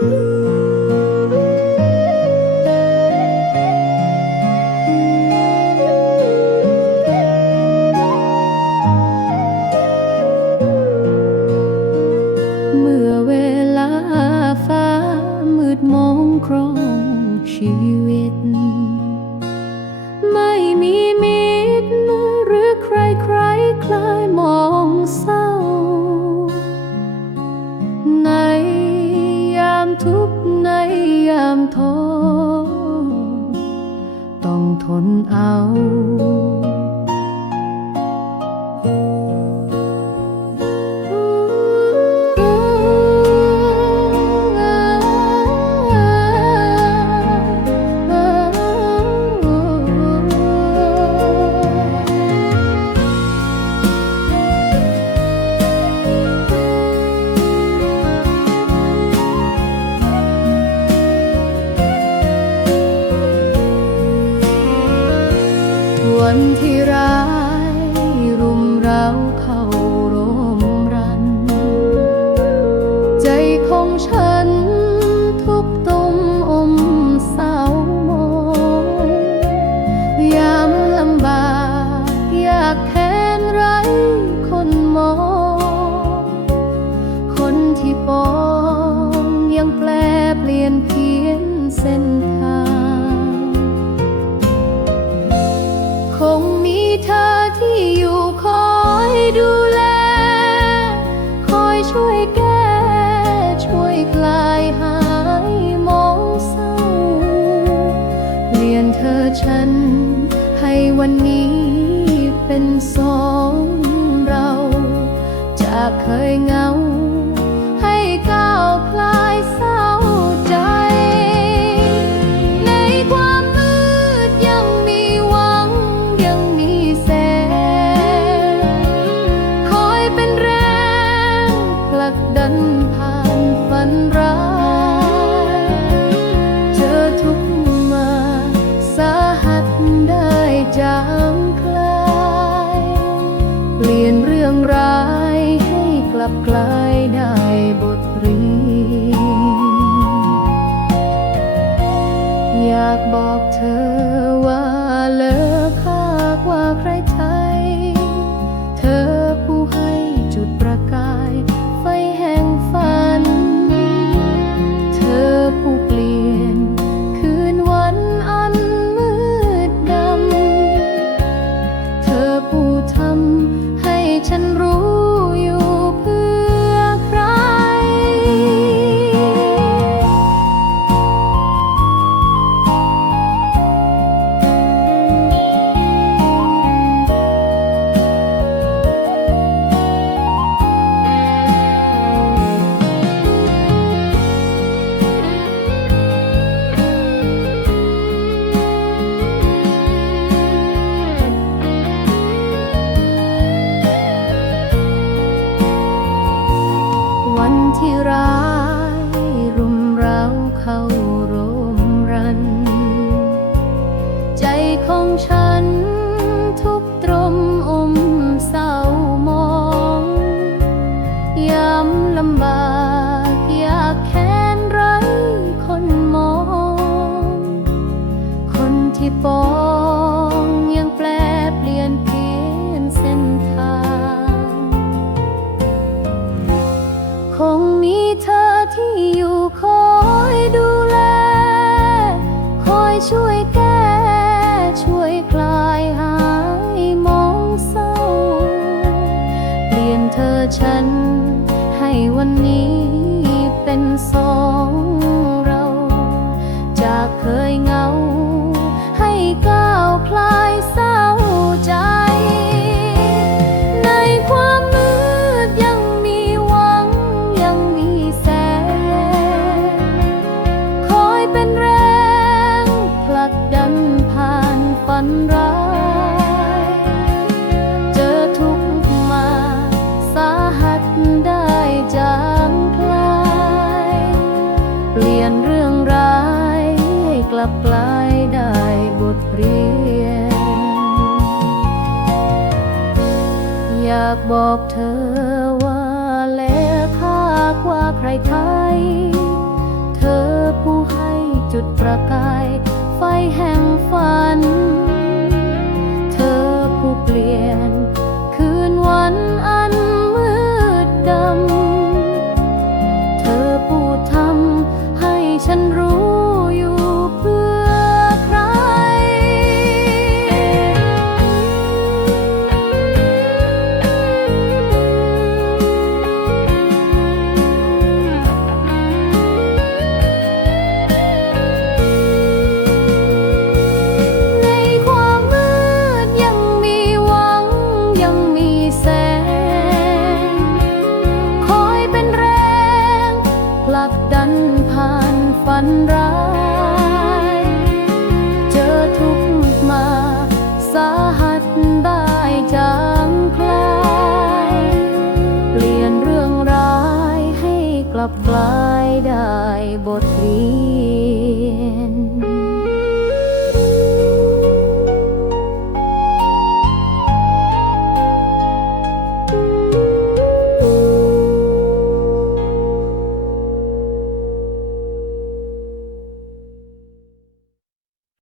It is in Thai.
เมื่อเวลาฟ้ามืดมองครองชีวิต ทนเอา hơi ngã. ลับกลายได้บทเรียนอยากบอกเธอว่าเลิกคากว่าใครทำ ฉัน ให้วันนี้เป็นสากบอกเธอว่าแล้วหากว่าใครไทย เธอผู้ให้จุดประกาย ไฟแห่งฝัน เธอผู้เปลี่ยน คืนวัน ลับดันผ่านฝันร้าย เจอทุกมา สาหัสได้จางคลายเปลี่ยนเรื่องร้ายให้กลับกลายได้บทเรียน